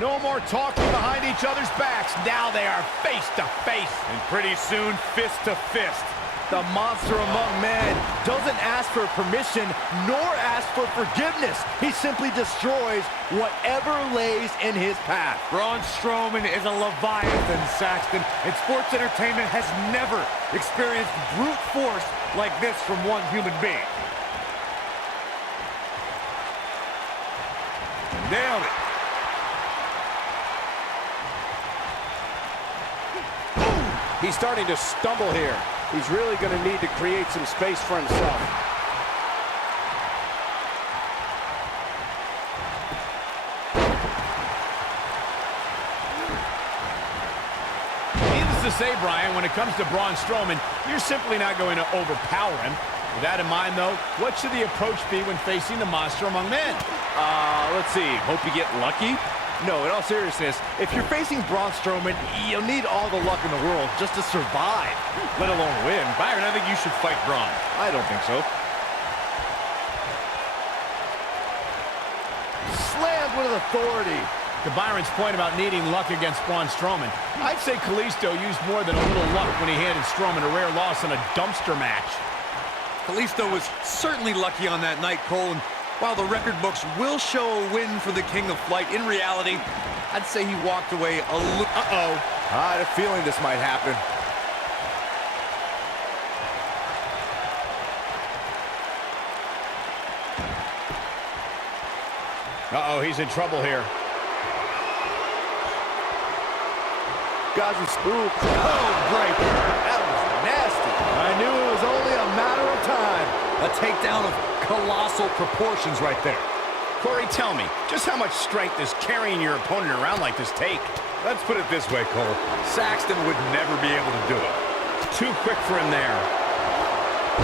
No more talking behind each other's backs. Now they are face to face. And pretty soon, fist to fist. The monster among men doesn't ask for permission nor ask for forgiveness. He simply destroys whatever lays in his path. Braun Strowman is a Leviathan, Saxton, and sports entertainment has never experienced brute force like this from one human being. Nailed it. He's starting to stumble here. He's really going to need to create some space for himself. Needless to say, Brian, when it comes to Braun Strowman, you're simply not going to overpower him. With that in mind, though, what should the approach be when facing the monster among men? Let's see. Hope you get lucky? No, in all seriousness, if you're facing Braun Strowman, you'll need all the luck in the world just to survive, let alone win. Byron, I think you should fight Braun. I don't think so. Slammed with authority. To Byron's point about needing luck against Braun Strowman, I'd say Kalisto used more than a little luck when he handed Strowman a rare loss in a dumpster match. Kalisto was certainly lucky on that night, Cole, and while the record books will show a win for the King of Flight, in reality, I'd say he walked away a little... I had a feeling this might happen. He's in trouble here. Guys, we spooked. Breaker. That was nasty. I knew it was only a matter of time. A takedown of colossal proportions right there. Corey, tell me, just how much strength does carrying your opponent around like this take? Let's put it this way, Cole. Saxton would never be able to do it. Too quick for him there.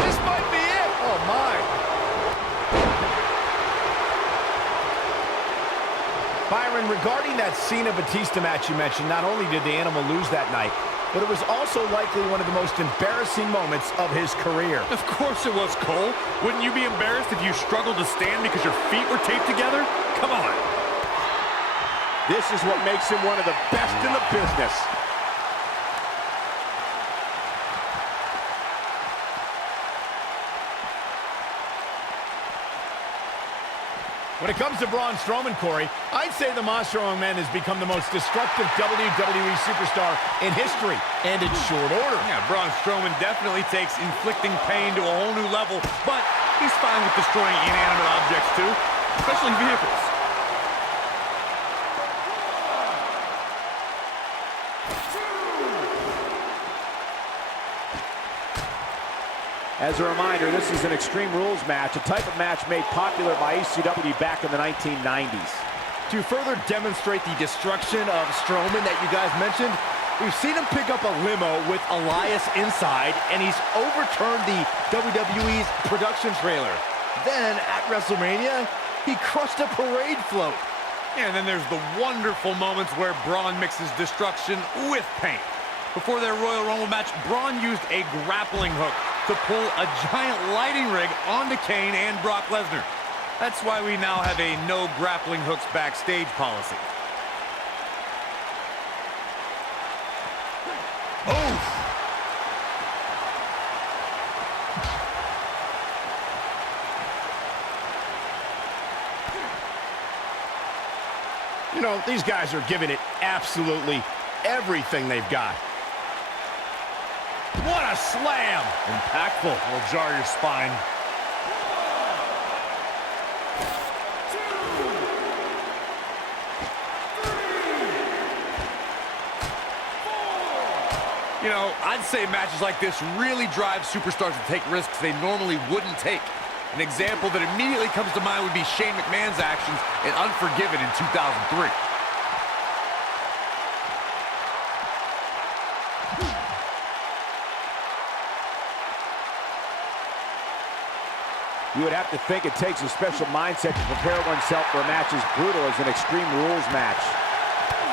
This might be it. Oh, my. Byron, regarding that Cena Batista match you mentioned, not only did the Animal lose that night, but it was also likely one of the most embarrassing moments of his career. Of course it was, Cole. Wouldn't you be embarrassed if you struggled to stand because your feet were taped together? Come on. This is what makes him one of the best in the business. When it comes to Braun Strowman, Corey, I'd say the Monster Among Men has become the most destructive WWE superstar in history, and in short order. Yeah, Braun Strowman definitely takes inflicting pain to a whole new level, but he's fine with destroying inanimate objects too, especially vehicles. As a reminder, this is an Extreme Rules match, a type of match made popular by ECW back in the 1990s. To further demonstrate the destruction of Strowman that you guys mentioned, we've seen him pick up a limo with Elias inside, and he's overturned the WWE's production trailer. Then, at WrestleMania, he crushed a parade float. Yeah, and then there's the wonderful moments where Braun mixes destruction with pain. Before their Royal Rumble match, Braun used a grappling hook to pull a giant lighting rig onto Kane and Brock Lesnar. That's why we now have a no grappling hooks backstage policy. Oh! You know, these guys are giving it absolutely everything they've got. What a slam! Impactful. Will jar your spine. You know, I'd say matches like this really drive superstars to take risks they normally wouldn't take. An example that immediately comes to mind would be Shane McMahon's actions in Unforgiven in 2003. You would have to think it takes a special mindset to prepare oneself for a match as brutal as an Extreme Rules match.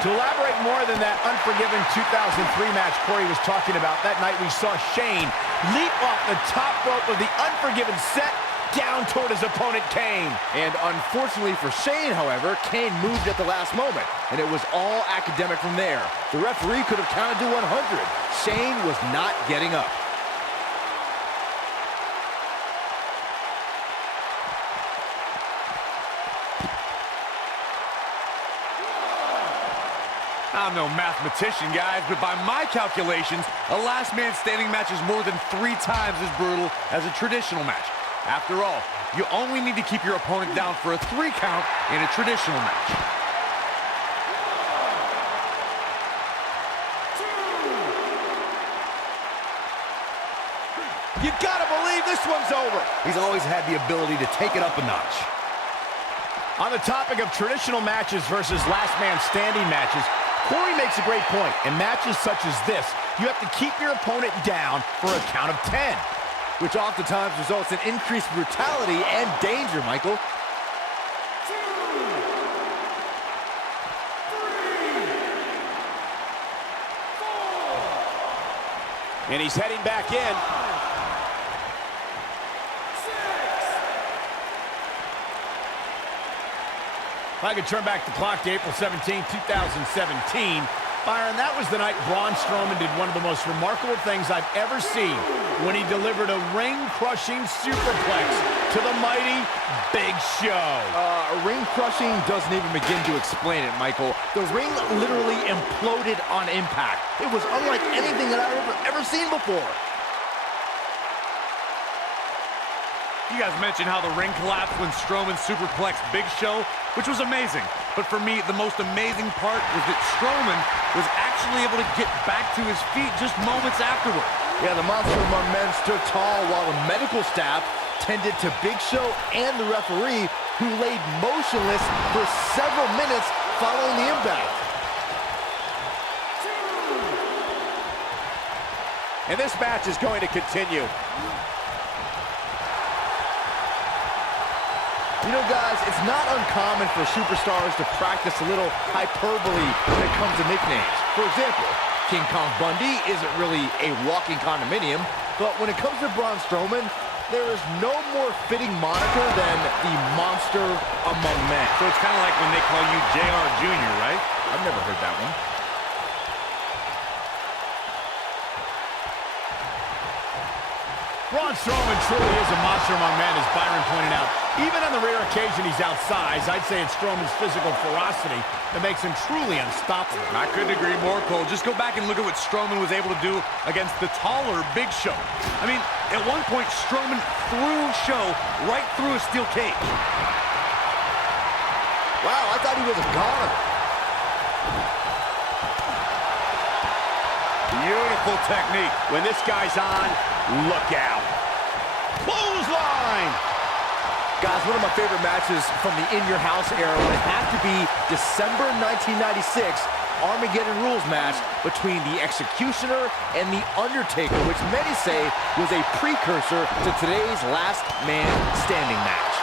To elaborate more than that Unforgiven 2003 match Corey was talking about, that night we saw Shane leap off the top rope of the Unforgiven set down toward his opponent, Kane. And unfortunately for Shane, however, Kane moved at the last moment, and it was all academic from there. The referee could have counted to 100. Shane was not getting up. I'm no mathematician, guys, but by my calculations, a last man standing match is more than 3 times as brutal as a traditional match. After all, you only need to keep your opponent down for a 3 count in a traditional match. You gotta believe this one's over. He's always had the ability to take it up a notch. On the topic of traditional matches versus last man standing matches, Corey makes a great point. In matches such as this, you have to keep your opponent down for a count of 10. Which oftentimes results in increased brutality and danger, Michael. 2, 3, 4. And he's heading back in. 6. If I could turn back the clock to April 17, 2017, Byron, that was the night Braun Strowman did one of the most remarkable things I've ever seen when he delivered a ring-crushing superplex to the mighty Big Show. Ring-crushing doesn't even begin to explain it, Michael. The ring literally imploded on impact. It was unlike anything that I've ever seen before. You guys mentioned how the ring collapsed when Strowman superplexed Big Show, which was amazing. But for me, the most amazing part was that Strowman was actually able to get back to his feet just moments afterward. Yeah, the monster among men stood tall while the medical staff tended to Big Show and the referee, who laid motionless for several minutes following the impact. And this match is going to continue. You know, guys, it's not uncommon for superstars to practice a little hyperbole when it comes to nicknames. For example, King Kong Bundy isn't really a walking condominium, but when it comes to Braun Strowman, there is no more fitting moniker than the monster among men. So it's kind of like when they call you JR Jr., right? I've never heard that one. Braun Strowman truly is a monster among men, as Byron pointed out. Even on the rare occasion he's outsized, I'd say it's Strowman's physical ferocity that makes him truly unstoppable. I couldn't agree more, Cole. Just go back and look at what Strowman was able to do against the taller Big Show. I mean, at one point, Strowman threw Show right through a steel cage. Wow, I thought he was a god. Beautiful technique. When this guy's on, look out. Clothesline! Guys, one of my favorite matches from the In Your House era would have to be December 1996 Armageddon Rules match between the Executioner and the Undertaker, which many say was a precursor to today's Last Man Standing match.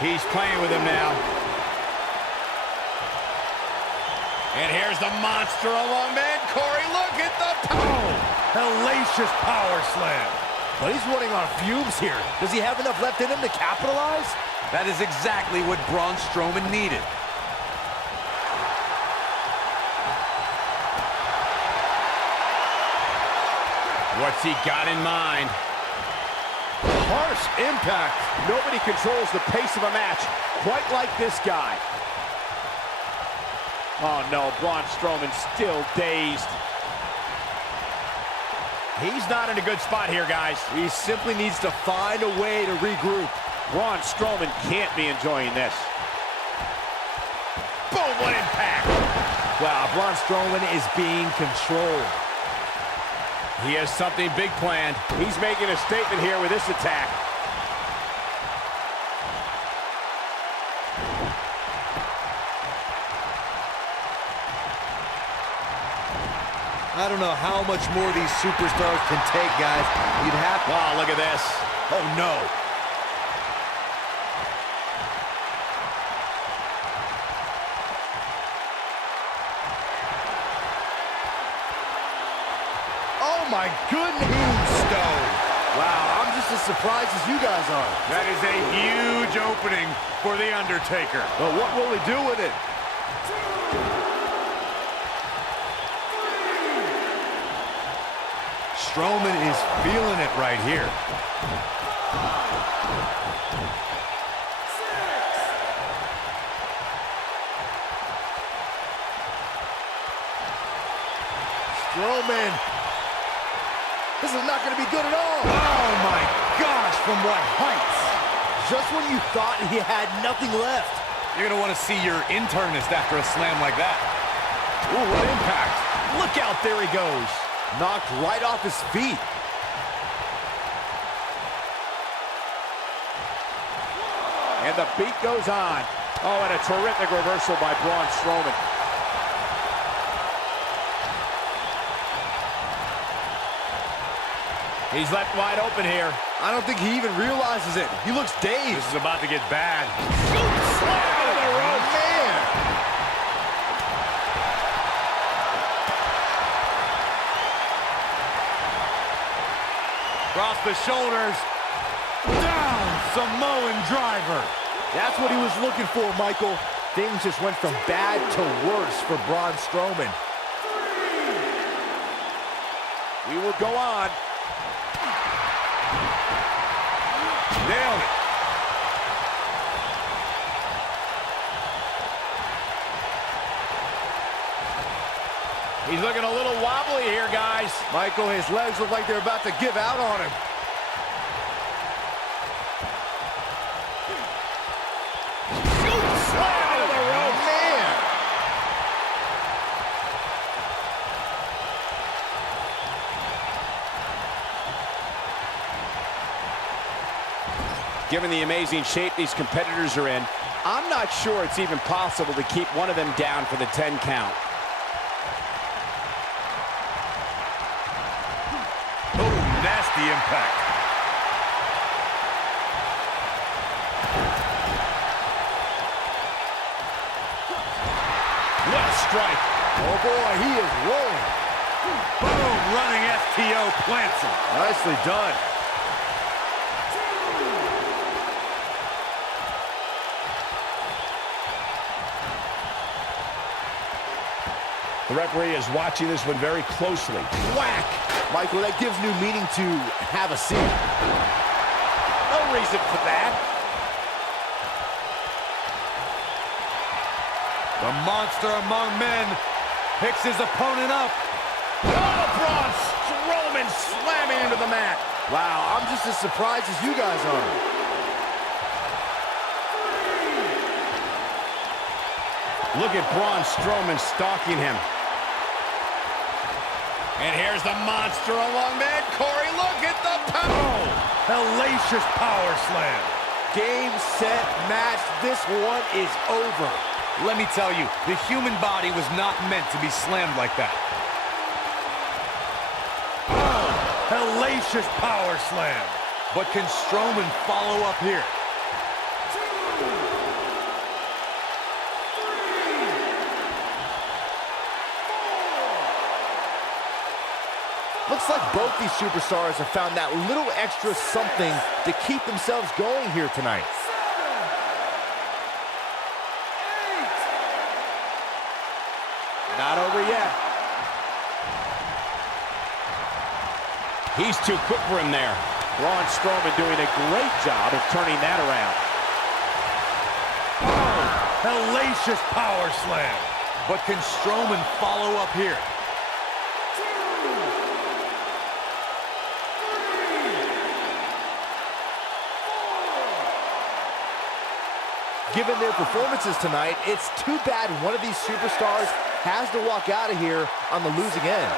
He's playing with him now. And here's the monster among men. Corey, look at the power. Hellacious power slam. But he's running on fumes here. Does he have enough left in him to capitalize? That is exactly what Braun Strowman needed. What's he got in mind? Harsh impact. Nobody controls the pace of a match quite like this guy. Oh no, Braun Strowman still dazed. He's not in a good spot here, guys. He simply needs to find a way to regroup. Braun Strowman can't be enjoying this. Boom, what impact! Wow, Braun Strowman is being controlled. He has something big planned. He's making a statement here with this attack. I don't know how much more these superstars can take, guys. You'd have to... Wow, look at this. Oh, no. Oh, my goodness. Tombstone. Wow, I'm just as surprised as you guys are. That is a huge opening for The Undertaker. But what will he do with it? Strowman is feeling it right here. Strowman. This is not going to be good at all. Oh my gosh, from what heights? Just when you thought he had nothing left. You're going to want to see your internist after a slam like that. Ooh, what impact. Look out, there he goes. Knocked right off his feet. And the beat goes on. Oh, and a terrific reversal by Braun Strowman. He's left wide open here. I don't think he even realizes it. He looks dazed. This is about to get bad. Slam into the rope. Man. Across the shoulders. Down. Samoan driver. That's what he was looking for, Michael. Things just went from bad to worse for Braun Strowman. We will go on. Nailed it. He's looking a little wobbly here, guys. Michael, his legs look like they're about to give out on him. Slam into the rope. Man. Given the amazing shape these competitors are in, I'm not sure it's even possible to keep one of them down for the 10 count. Oh, nasty impact. What a strike. Oh, boy, he is rolling. Boom, running STO plants him. Nicely done. The referee is watching this one very closely. Whack. Michael, that gives new meaning to have a seat. No reason for that. The monster among men picks his opponent up. Oh, Braun Strowman slamming into the mat. Wow, I'm just as surprised as you guys are. Look at Braun Strowman stalking him. And here's the monster along man. Corey, look at the power. Hellacious power slam. Game, set, match. This one is over. Let me tell you, the human body was not meant to be slammed like that. Oh, hellacious power slam. But can Strowman follow up here? Looks like both these superstars have found that little extra something to keep themselves going here tonight. Not over yet. He's too quick for him there. Braun Strowman doing a great job of turning that around. Oh, hellacious power slam. But can Strowman follow up here? Given their performances tonight, it's too bad one of these superstars has to walk out of here on the losing end.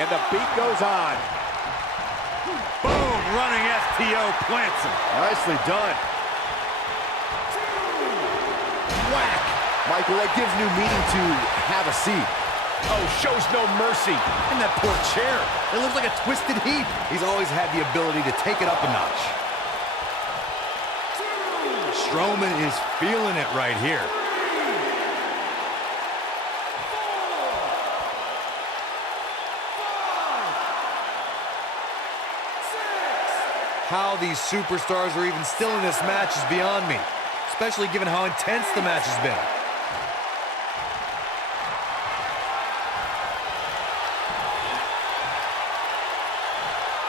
And the beat goes on. Boom, running STO plants him. Nicely done. Whack. Michael, that gives new meaning to have a seat. Oh, shows no mercy. And that poor chair. It looks like a twisted heap. He's always had the ability to take it up a notch. Strowman is feeling it right here. How these superstars are even still in this match is beyond me, especially given how intense the match has been.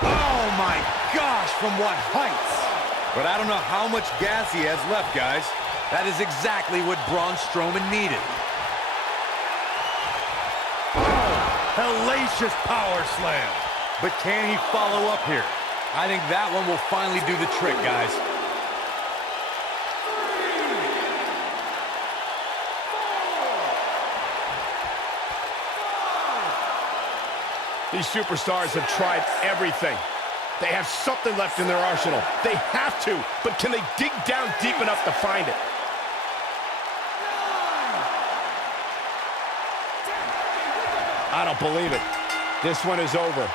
Oh my gosh, from what heights! But I don't know how much gas he has left, guys. That is exactly what Braun Strowman needed. Oh, hellacious power slam. But can he follow up here? I think that one will finally do the trick, guys. These superstars have tried everything. They have something left in their arsenal. They have to, but can they dig down deep enough to find it? I don't believe it. This one is over.